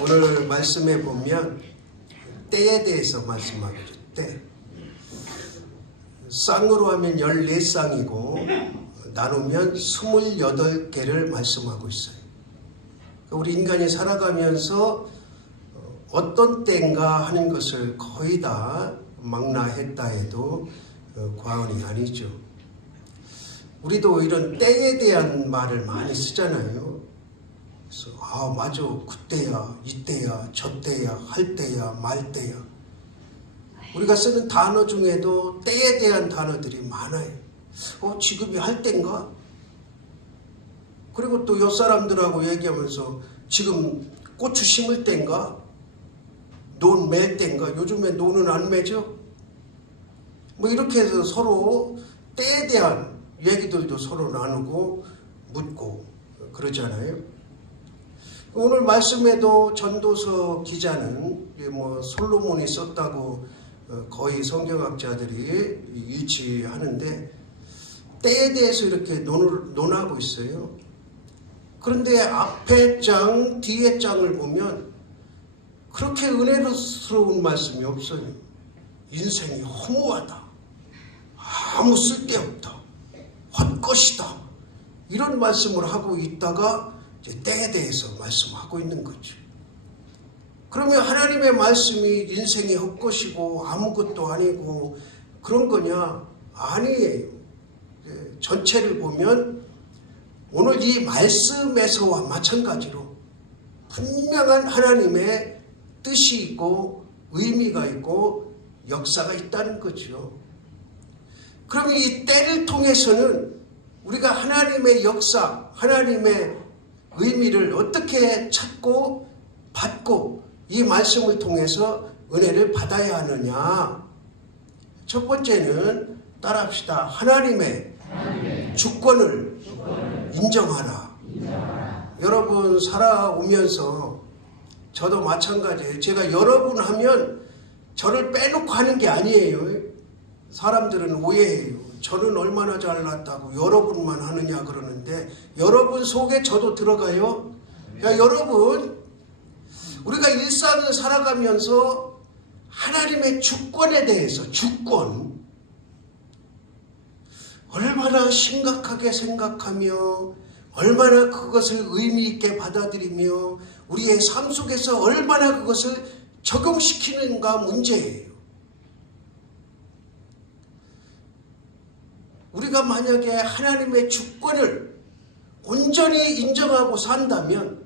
오늘 말씀에 보면 때에 대해서 말씀하고 있죠. 때. 쌍으로 하면 14쌍이고 나누면 28개를 말씀하고 있어요. 우리 인간이 살아가면서 어떤 때인가 하는 것을 거의 다 망라했다 해도 과언이 아니죠. 우리도 이런 때에 대한 말을 많이 쓰잖아요. 그래서 맞아, 그때야, 이때야, 저때야, 할 때야, 말 때야. 우리가 쓰는 단어 중에도 때에 대한 단어들이 많아요. 지금이 할 때인가? 그리고 또 옆 사람들하고 얘기하면서 지금 고추 심을 때인가? 논 맬 때인가? 요즘에 논은 안 매죠? 이렇게 해서 서로 때에 대한 얘기들도 서로 나누고 묻고 그러잖아요. 오늘 말씀에도 전도서 기자는 솔로몬이 썼다고 거의 성경학자들이 일치하는데 때에 대해서 이렇게 논하고 있어요. 그런데 앞에 장, 뒤에 장을 보면 그렇게 은혜스러운 말씀이 없어요. 인생이 허무하다. 아무 쓸데없다. 헛것이다. 이런 말씀을 하고 있다가 이제 때에 대해서 말씀하고 있는 거죠. 그러면 하나님의 말씀이 인생이 헛것이고 아무것도 아니고 그런 거냐? 아니에요. 전체를 보면 오늘 이 말씀에서와 마찬가지로 분명한 하나님의 뜻이 있고 의미가 있고 역사가 있다는 거죠. 그럼 이 때를 통해서는 우리가 하나님의 역사, 하나님의 의미를 어떻게 찾고 받고 이 말씀을 통해서 은혜를 받아야 하느냐? 첫 번째는 따라합시다. 하나님의 주권을 인정하라. 여러분 살아오면서 저도 마찬가지예요. 제가 여러분 하면 저를 빼놓고 하는 게 아니에요. 사람들은 오해해요. 저는 얼마나 잘났다고 여러분만 하느냐 그러는데 여러분 속에 저도 들어가요. 여러분 우리가 일상을 살아가면서 하나님의 주권에 대해서 주권 얼마나 심각하게 생각하며 얼마나 그것을 의미 있게 받아들이며 우리의 삶 속에서 얼마나 그것을 적용시키는가 문제예요. 우리가 만약에 하나님의 주권을 온전히 인정하고 산다면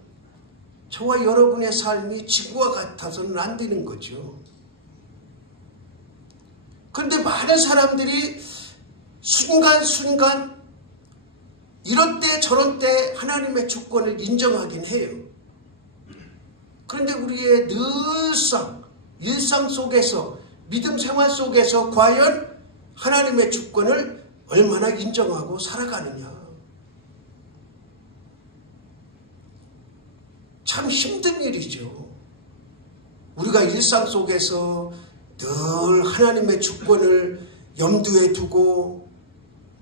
저와 여러분의 삶이 지구와 같아서는 안 되는 거죠. 그런데 많은 사람들이 순간순간 이런 때 저런 때 하나님의 주권을 인정하긴 해요. 그런데 우리의 일상 속에서 믿음 생활 속에서 과연 하나님의 주권을 얼마나 인정하고 살아가느냐. 참 힘든 일이죠. 우리가 일상 속에서 늘 하나님의 주권을 염두에 두고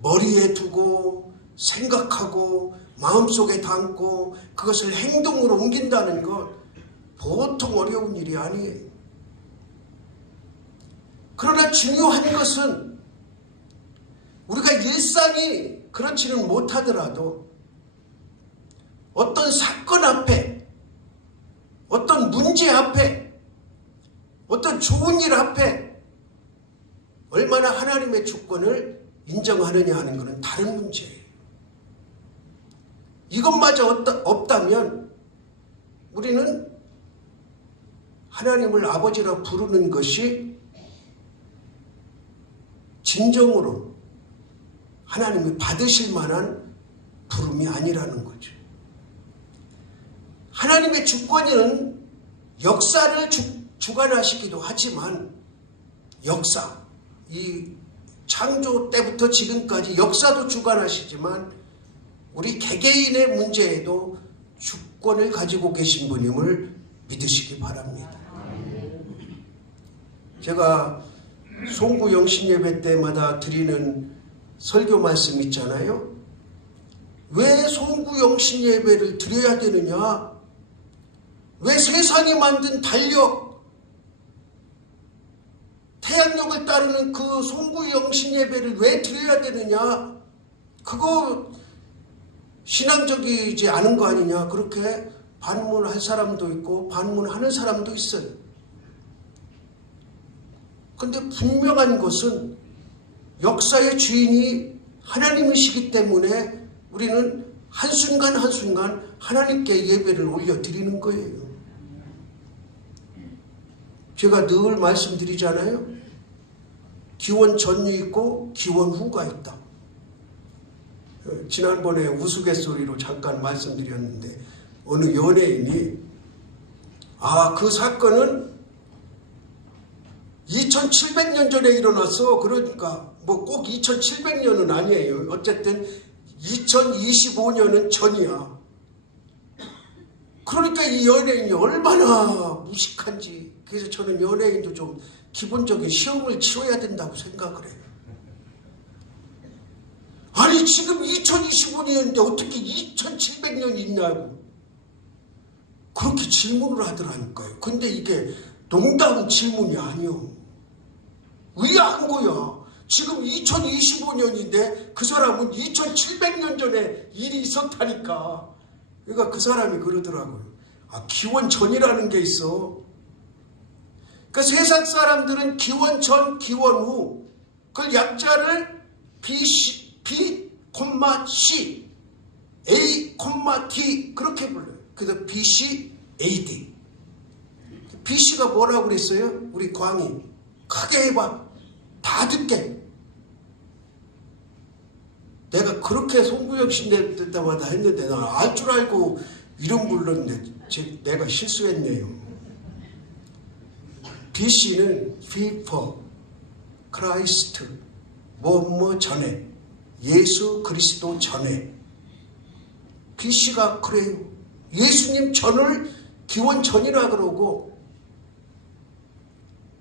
머리에 두고 생각하고 마음속에 담고 그것을 행동으로 옮긴다는 것 보통 어려운 일이 아니에요. 그러나 중요한 것은 우리가 일상이 그렇지는 못하더라도 어떤 사건 앞에 어떤 문제 앞에 어떤 좋은 일 앞에 얼마나 하나님의 주권을 인정하느냐 하는 것은 다른 문제예요. 이것마저 없다면 우리는 하나님을 아버지라 부르는 것이 진정으로 하나님이 받으실 만한 부름이 아니라는 거죠. 하나님의 주권은 역사를 주관하시기도 하지만 역사, 이 창조 때부터 지금까지 역사도 주관하시지만 우리 개개인의 문제에도 주권을 가지고 계신 분임을 믿으시기 바랍니다. 제가 송구 영신 예배 때마다 드리는 설교 말씀 있잖아요. 왜 송구 영신 예배를 드려야 되느냐? 왜 세상이 만든 달력, 태양력을 따르는 그 송구영신 예배를 왜 드려야 되느냐? 그거 신앙적이지 않은 거 아니냐? 그렇게 반문할 사람도 있고 반문하는 사람도 있어요. 근데 분명한 것은 역사의 주인이 하나님이시기 때문에 우리는 한순간 한순간 하나님께 예배를 올려드리는 거예요. 제가 늘 말씀드리잖아요. 기원 전이 있고 기원 후가 있다. 지난번에 우스갯소리로 잠깐 말씀드렸는데 어느 연예인이 그 사건은 2700년 전에 일어났어. 그러니까 뭐 꼭 2700년은 아니에요. 어쨌든 2025년은 전이야. 그러니까 이 연예인이 얼마나 무식한지. 그래서 저는 연예인도 좀 기본적인 시험을 치러야 된다고 생각을 해요. 아니 지금 2025년인데 어떻게 2700년이 있냐고 그렇게 질문을 하더라니까요. 근데 이게 농담 질문이 아니요. 의아한 거야. 지금 2025년인데 그 사람은 2700년 전에 일이 있었다니까. 그러니까 그 사람이 그러더라고요. 기원 전이라는 게 있어. 그러니까 세상 사람들은 기원 전, 기원 후 그걸 약자를 B, C, A, D 그렇게 불러요. 그래서 BC, AD. BC가 뭐라고 그랬어요? 우리 광희 크게 해봐. 다 듣게. 내가 그렇게 송구영신 될 때마다 했는데 나 알 줄 알고 이름 불렀는데 내가 실수했네요. BC는 before Christ 뭐뭐 전에 예수 그리스도 전에 BC가 그래요. 예수님 전을 기원 전이라 그러고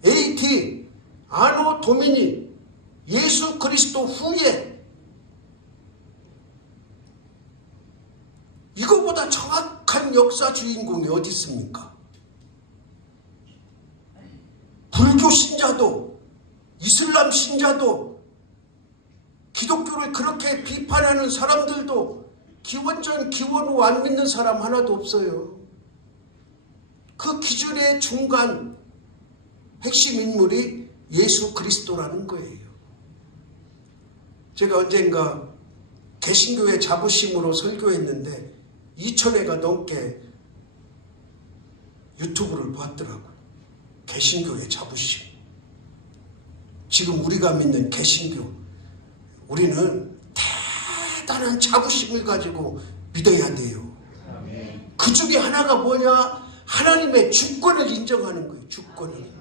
AD 아노 도미니 예수 그리스도 후에 이거보다 정확한 역사 주인공이 어디 있습니까? 불교 신자도 이슬람 신자도 기독교를 그렇게 비판하는 사람들도 기원 전 기원 후 안 믿는 사람 하나도 없어요. 그 기준의 중간 핵심 인물이 예수 그리스도라는 거예요. 제가 언젠가 개신교의 자부심으로 설교했는데 2000회가 넘게 유튜브를 봤더라고요. 개신교의 자부심. 지금 우리가 믿는 개신교, 우리는 대단한 자부심을 가지고 믿어야 돼요. 그 중에 하나가 뭐냐? 하나님의 주권을 인정하는 거예요. 주권을.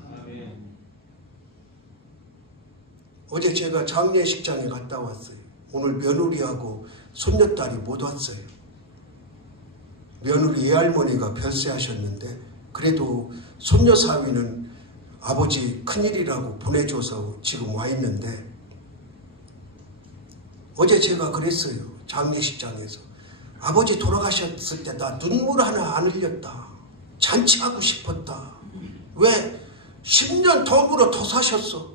어제 제가 장례식장에 갔다 왔어요. 오늘 며느리하고 손녀딸이 못 왔어요. 며느리 예할머니가 별세하셨는데 그래도 손녀 사위는 아버지 큰일이라고 보내줘서 지금 와 있는데 어제 제가 그랬어요. 장례식장에서. 아버지 돌아가셨을 때 나 눈물 하나 안 흘렸다. 잔치하고 싶었다. 왜? 10년 덤으로 더 사셨어.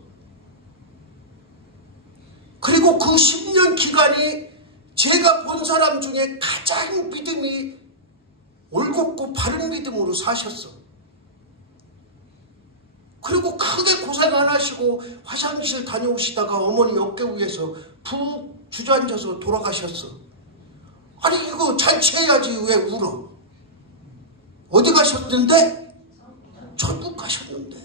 그리고 그 10년 기간이 제가 본 사람 중에 가장 믿음이 올곧고 바른 믿음으로 사셨어. 그리고 크게 고생 안 하시고 화장실 다녀오시다가 어머니 어깨 위에서 푹 주저앉아서 돌아가셨어. 아니 이거 잔치해야지 왜 울어? 어디 가셨는데? 천국 가셨는데.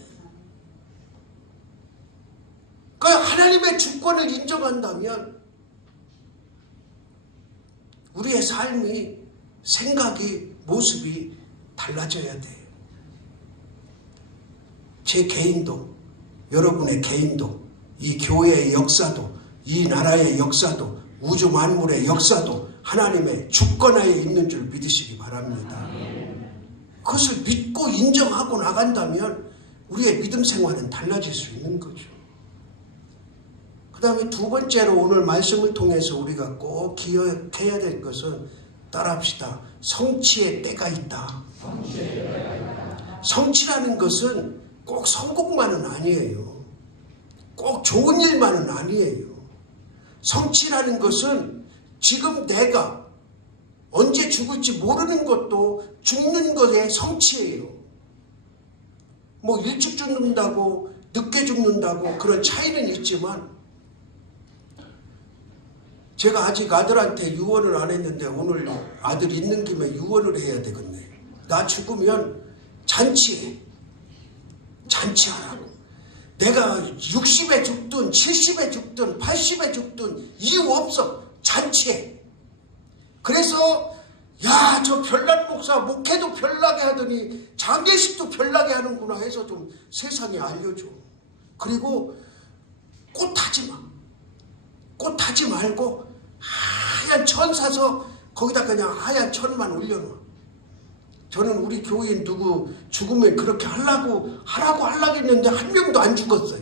그러니까 하나님의 주권을 인정한다면 우리의 삶이 생각이 모습이 달라져야 돼요. 제 개인도 여러분의 개인도 이 교회의 역사도 이 나라의 역사도 우주 만물의 역사도 하나님의 주권하에 있는 줄 믿으시기 바랍니다. 그것을 믿고 인정하고 나간다면 우리의 믿음 생활은 달라질 수 있는 거죠. 그 다음에 두 번째로 오늘 말씀을 통해서 우리가 꼭 기억해야 될 것은 따라합시다. 성취의 때가 있다. 성취라는 것은 꼭 성공만은 아니에요. 꼭 좋은 일만은 아니에요. 성취라는 것은 지금 내가 언제 죽을지 모르는 것도 죽는 것의 성취예요. 뭐 일찍 죽는다고 늦게 죽는다고 그런 차이는 있지만, 제가 아직 아들한테 유언을 안 했는데 오늘 아들 있는 김에 유언을 해야 되겠네. 나 죽으면 잔치해. 잔치하라고. 내가 60에 죽든 70에 죽든 80에 죽든 이유 없어. 잔치해. 그래서 야, 저 별난 목사 목회도 별나게 하더니 장례식도 별나게 하는구나 해서 좀 세상에 알려줘. 그리고 꽃하지 마. 꽃하지 말고 하얀 천 사서 거기다 그냥 하얀 천만 올려놔. 저는 우리 교인 누구 죽으면 그렇게 하라고 했는데 한 명도 안 죽었어요.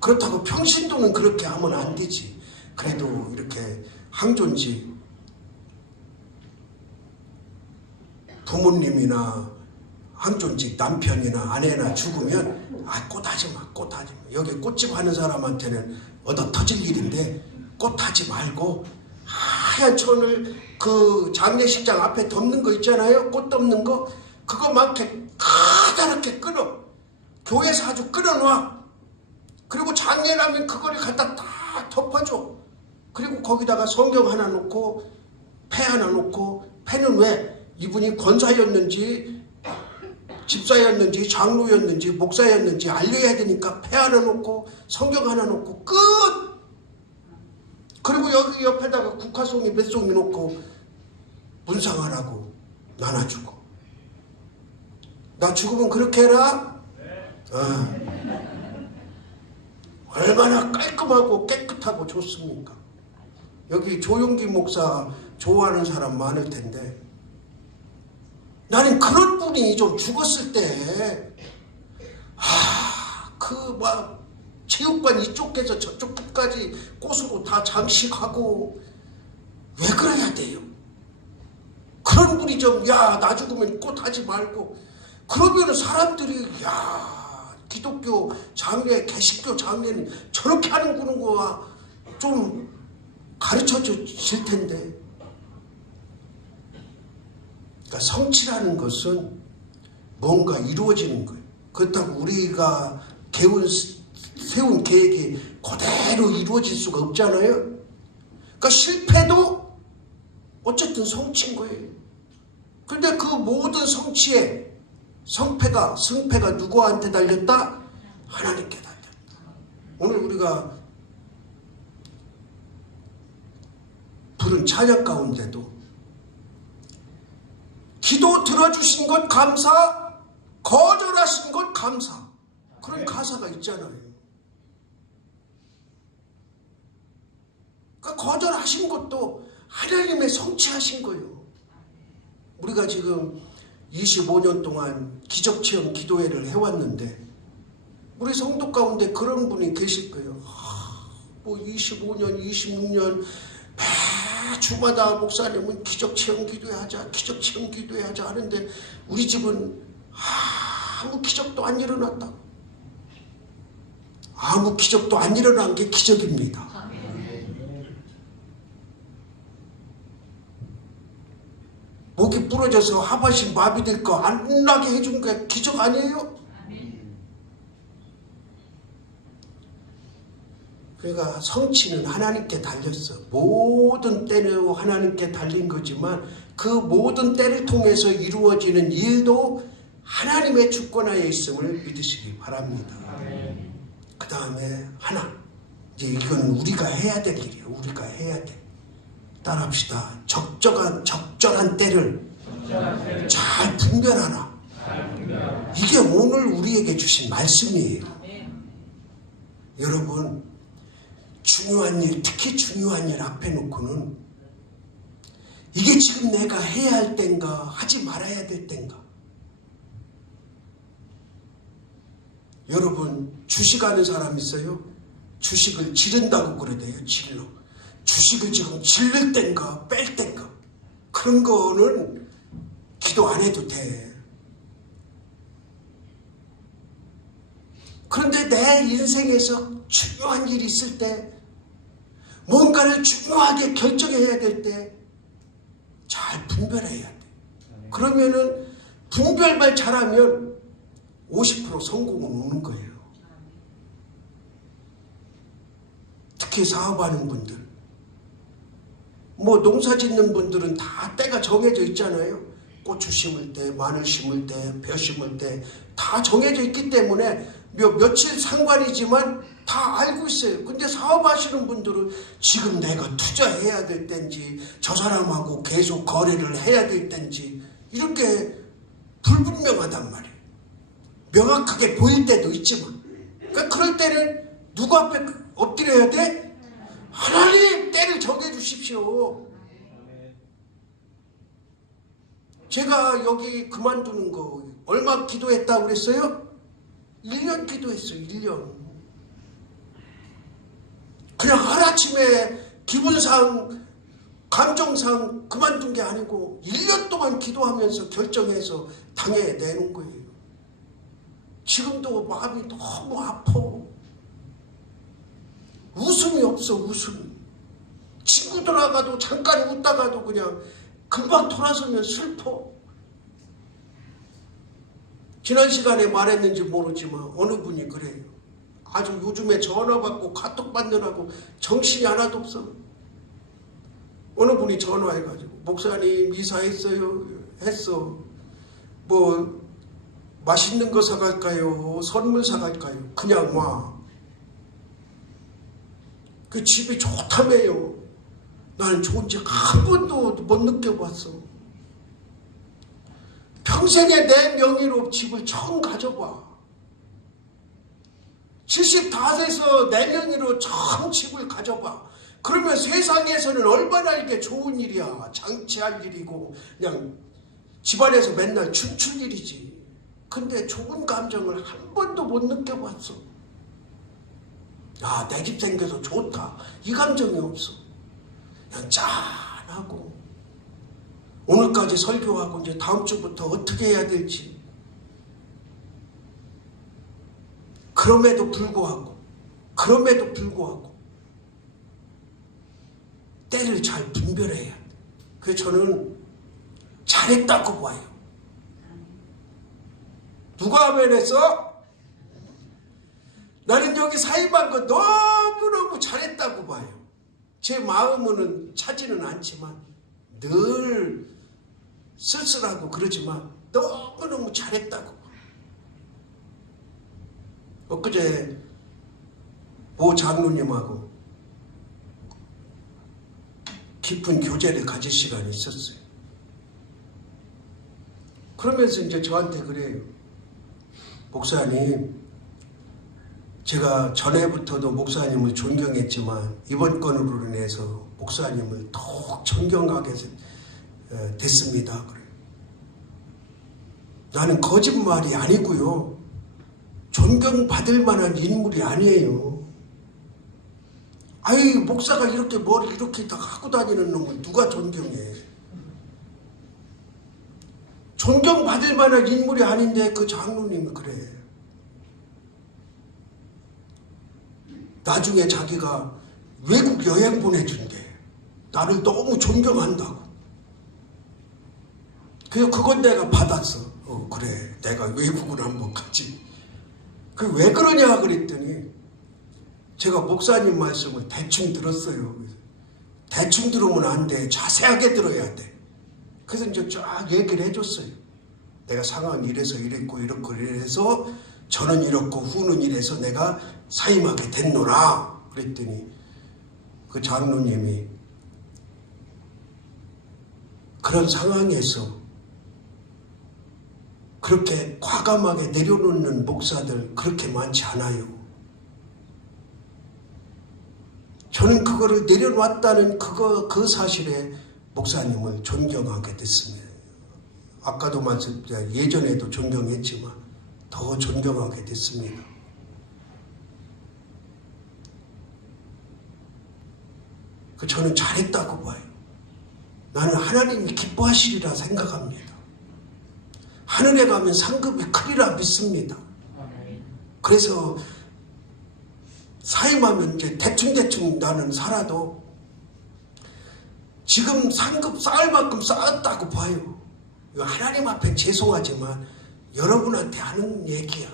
그렇다고 평신도는 그렇게 하면 안 되지. 그래도 이렇게 항존지 부모님이나 항존지 남편이나 아내나 죽으면 꽃하지 마. 여기 꽃집 하는 사람한테는 얻어 터질 일인데 꽃하지 말고 하얀 천을 그 장례식장 앞에 덮는 거 있잖아요. 꽃 덮는 거. 그거 막 이렇게 커다랗게 끊어. 교회에서 아주 끊어놔. 그리고 장례라면 그거를 갖다 딱 덮어줘. 그리고 거기다가 성경 하나 놓고 패 하나 놓고, 패는 왜? 이분이 권사였는지 집사였는지 장로였는지 목사였는지 알려야 되니까 패 하나 놓고 성경 하나 놓고 끝. 그리고 여기 옆에다가 국화송이 몇 송이 놓고 문상하라고 나눠주고. 나 죽으면 그렇게 해라. 얼마나 깔끔하고 깨끗하고 좋습니까? 여기 조용기 목사 좋아하는 사람 많을 텐데, 나는 그런 분이 좀 죽었을 때 막 체육관 이쪽에서 저쪽 끝까지 꽃으로 다 장식하고 왜 그래야 돼요? 그런 분이 좀 나 죽으면 꽃 하지 말고, 그러면 사람들이 기독교 장례, 개신교 장례는 저렇게 하는구나 좀 가르쳐 주실 텐데. 그러니까 성취라는 것은 뭔가 이루어지는 거예요. 그렇다고 우리가 세운 계획이 그대로 이루어질 수가 없잖아요. 그러니까 실패도 어쨌든 성취인 거예요. 그런데 그 모든 성취의 승패가 누구한테 달렸다? 하나님께 달렸다. 오늘 우리가 부른 찬양 가운데도 기도 들어주신 것 감사, 거절하신 것 감사, 그런 가사가 있잖아요. 그러니까 거절하신 것도 하나님의 성취하신 거예요. 우리가 지금 25년 동안 기적체험 기도회를 해왔는데 우리 성도 가운데 그런 분이 계실 거예요. 25년, 26년 주마다 목사님은 기적체험 기도회 하자 하는데 우리 집은 아무 기적도 안 일어났다. 아무 기적도 안 일어난 게 기적입니다. 목이 부러져서 하반신 마비될 거 안 나게 해준 게 기적 아니에요? 그러니까 성취는 하나님께 달렸어. 모든 때는 하나님께 달린 거지만 그 모든 때를 통해서 이루어지는 일도 하나님의 주권하에 있음을 믿으시기 바랍니다. 그 다음에 이제 이건 우리가 해야 될 일이에요. 우리가 해야 돼. 따라합시다. 적절한 때를 잘 분별하라. 이게 오늘 우리에게 주신 말씀이에요. 여러분, 중요한 일, 특히 중요한 일 앞에 놓고는 이게 지금 내가 해야 할 때인가 하지 말아야 될 때인가. 여러분, 주식하는 사람 있어요? 주식을 지른다고 그러대요. 질러. 주식을 지금 질를 땐가 뺄 땐가, 그런 거는 기도 안 해도 돼. 그런데 내 인생에서 중요한 일이 있을 때, 뭔가를 중요하게 결정해야 될 때 잘 분별해야 돼. 그러면은 분별만 잘하면 50% 성공은 오는 거예요. 특히 사업하는 분들, 뭐 농사 짓는 분들은 다 때가 정해져 있잖아요. 고추 심을 때, 마늘 심을 때, 벼 심을 때 다 정해져 있기 때문에 며칠 상관이지만 다 알고 있어요. 근데 사업하시는 분들은 지금 내가 투자해야 될 때인지 저 사람하고 계속 거래를 해야 될 때인지 이렇게 불분명하단 말이에요. 명확하게 보일 때도 있지만, 그러니까 그럴 때는 누구 앞에 엎드려야 돼? 하나님, 때를 정해주십시오. 제가 여기 그만두는 거 얼마 기도했다고 그랬어요? 1년 기도했어요. 1년. 그냥 하루아침에 기분상, 감정상 그만둔 게 아니고 1년 동안 기도하면서 결정해서 당해내는 거예요. 지금도 마음이 너무 아파. 웃음이 없어. 웃음. 친구들하고도 잠깐 웃다가도 그냥 금방 돌아서면 슬퍼. 지난 시간에 말했는지 모르지만 어느 분이 그래요. 아주 요즘에 전화 받고 카톡 받느라고 정신이 하나도 없어. 어느 분이 전화해가지고 목사님 이사했어요. 했어. 뭐 맛있는 거 사갈까요? 선물 사갈까요? 그냥 와. 그 집이 좋다며요. 나는 좋은 집 한 번도 못 느껴봤어. 평생에 내 명의로 집을 처음 가져봐. 75에서 내 명의로 처음 집을 가져봐. 그러면 세상에서는 얼마나 이게 좋은 일이야. 장치할 일이고 그냥 집안에서 맨날 춤출 일이지. 근데 좋은 감정을 한 번도 못 느껴봤어. 아, 내 집 생겨서 좋다. 이 감정이 없어. 그냥 짠하고 오늘까지 설교하고 이제 다음 주부터 어떻게 해야 될지. 그럼에도 불구하고 때를 잘 분별해야 돼. 그래서 저는 잘했다고 봐요. 누가 하면서 나는 여기 사임한 거 너무너무 잘했다고 봐요. 제 마음은 차지는 않지만 늘 쓸쓸하고 그러지만 너무너무 잘했다고. 엊그제 모 장로님하고 깊은 교제를 가질 시간이 있었어요. 그러면서 이제 저한테 그래요. 목사님, 제가 전에부터도 목사님을 존경했지만 이번 건으로 인해서 목사님을 더욱 존경하게 됐습니다. 그래요. 나는 거짓말이 아니고요. 존경받을 만한 인물이 아니에요. 아이, 목사가 이렇게 머리 이렇게 딱 하고 다니는 놈을 누가 존경해. 존경받을 만한 인물이 아닌데 그 장로님이 그래. 나중에 자기가 외국 여행 보내준대. 나를 너무 존경한다고. 그래서 그건 내가 받았어. 그래, 내가 외국을 한번 가지. 그 왜 그러냐 그랬더니 제가 목사님 말씀을 대충 들었어요. 대충 들으면 안 돼. 자세하게 들어야 돼. 그래서 이제 쫙 얘기를 해줬어요. 내가 상황이 이래서 이랬고 이렇고 이래서 저는 이렇고 후는 이래서 내가 사임하게 됐노라. 그랬더니 그 장로님이 그런 상황에서 그렇게 과감하게 내려놓는 목사들 그렇게 많지 않아요. 저는 그거를 내려놨다는 그 사실에 목사님을 존경하게 됐습니다. 아까도 말씀드렸지만 예전에도 존경했지만 더 존경하게 됐습니다. 저는 잘했다고 봐요. 나는 하나님이 기뻐하시리라 생각합니다. 하늘에 가면 상급이 크리라 믿습니다. 그래서 사임하면 이제 대충대충 나는 살아도 지금 상급 쌓을 만큼 쌓았다고 봐요. 이거 하나님 앞에 죄송하지만 여러분한테 하는 얘기야.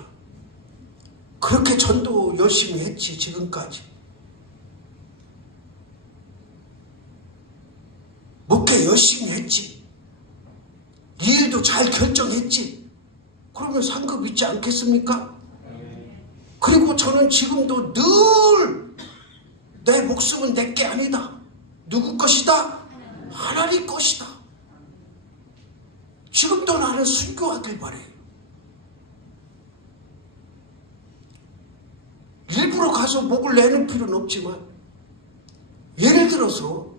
그렇게 전도 열심히 했지, 지금까지. 목회 열심히 했지. 일도 잘 결정했지. 그러면 상급 있지 않겠습니까? 그리고 저는 지금도 늘 내 목숨은 내게 아니다. 누구 것이다? 하나님 것이다. 지금도 나는 순교하길 바래요. 일부러 가서 목을 내는 필요는 없지만, 예를 들어서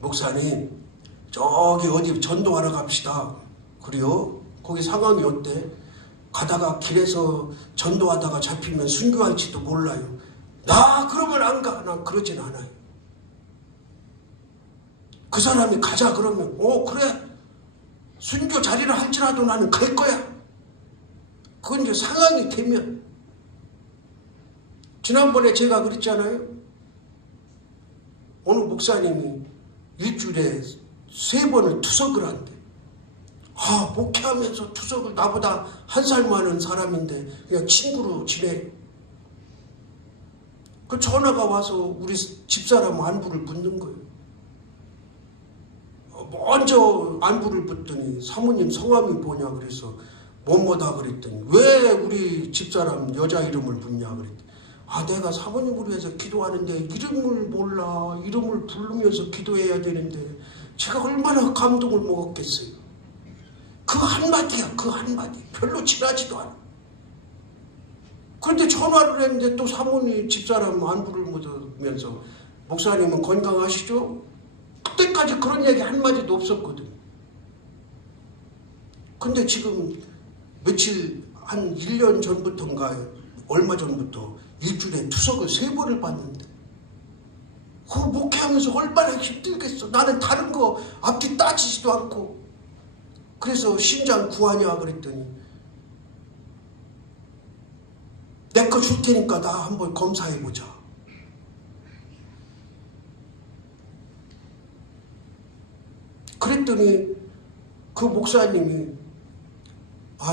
목사님 저기 어디 전도하러 갑시다. 그래요? 거기 상황이 어때? 가다가 길에서 전도하다가 잡히면 순교할지도 몰라요. 나 그러면 안 가. 난 그러진 않아요. 그 사람이 가자 그러면 그래. 순교 자리를 할지라도 나는 갈 거야. 그건 이제 상황이 되면. 지난번에 제가 그랬잖아요. 어느 목사님이 일주일에 3번을 투석을 한대. 목회하면서 투석을, 나보다 1살 많은 사람인데 그냥 친구로 지내. 그 전화가 와서 우리 집사람 안부를 묻는 거예요. 먼저 안부를 묻더니 사모님 성함이 뭐냐 그래서 뭐뭐다 그랬더니 왜 우리 집사람 여자 이름을 묻냐 그랬더니 내가 사모님을 위해서 기도하는데 이름을 몰라. 이름을 부르면서 기도해야 되는데 제가 얼마나 감동을 먹었겠어요. 그 한마디야, 그 한마디. 별로 친하지도 않아. 그런데 전화를 했는데 또 사모님 집사람 안부를 묻으면서 목사님은 건강하시죠? 그때까지 그런 얘기 한마디도 없었거든. 근데 지금 며칠 한 1년 전부터인가 얼마 전부터 일주일에 투석을 3번을 받는데 그 목회하면서 얼마나 힘들겠어. 나는 다른 거 앞뒤 따지지도 않고. 그래서 신장 구하냐 그랬더니 내 거 줄 테니까 나 한번 검사해보자. 그랬더니 그 목사님이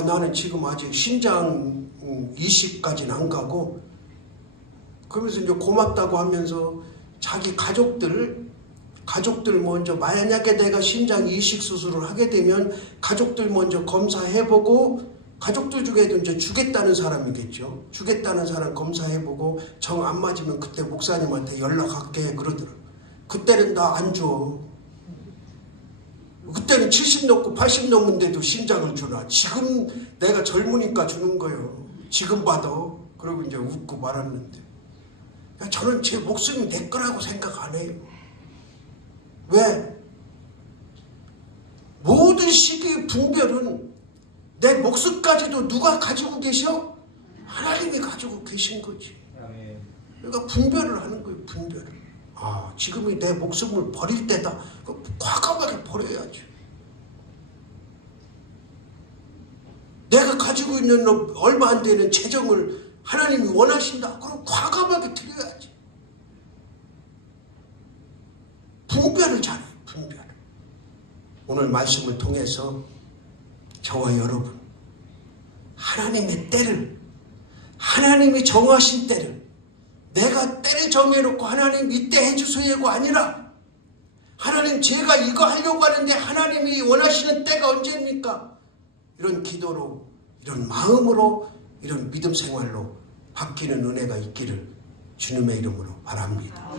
나는 지금 아직 신장 이식까지는 안 가고, 그러면서 이제 고맙다고 하면서 자기 가족들 먼저, 만약에 내가 신장 이식 수술을 하게 되면 가족들 먼저 검사해보고, 가족들 중에도 이제 주겠다는 사람이겠죠. 주겠다는 사람 검사해보고 정 안 맞으면 그때 목사님한테 연락할게 그러더라고요. 그때는 나 안 줘. 그때는 70 넘고 80 넘은데도 신장을 주나. 지금 내가 젊으니까 주는 거예요. 지금 봐도. 그러고 이제 웃고 말았는데. 저는 제 목숨이 내 거라고 생각 안 해요. 왜? 모든 시기의 분별은 내 목숨까지도 누가 가지고 계셔? 하나님이 가지고 계신 거지. 그러니까 분별을 하는 거예요. 분별을. 지금이 내 목숨을 버릴 때다. 과감하게 버려야지. 내가 가지고 있는 얼마 안 되는 재정을 하나님이 원하신다. 그럼 과감하게 드려야지. 분별을 잘해요. 분별을. 오늘 말씀을 통해서 저와 여러분, 하나님의 때를, 하나님이 정하신 때를, 내가 때를 정해놓고 하나님 이때 해주세요가 아니라, 하나님 제가 이거 하려고 하는데 하나님이 원하시는 때가 언제입니까? 이런 기도로, 이런 마음으로, 이런 믿음 생활로 바뀌는 은혜가 있기를 주님의 이름으로 바랍니다.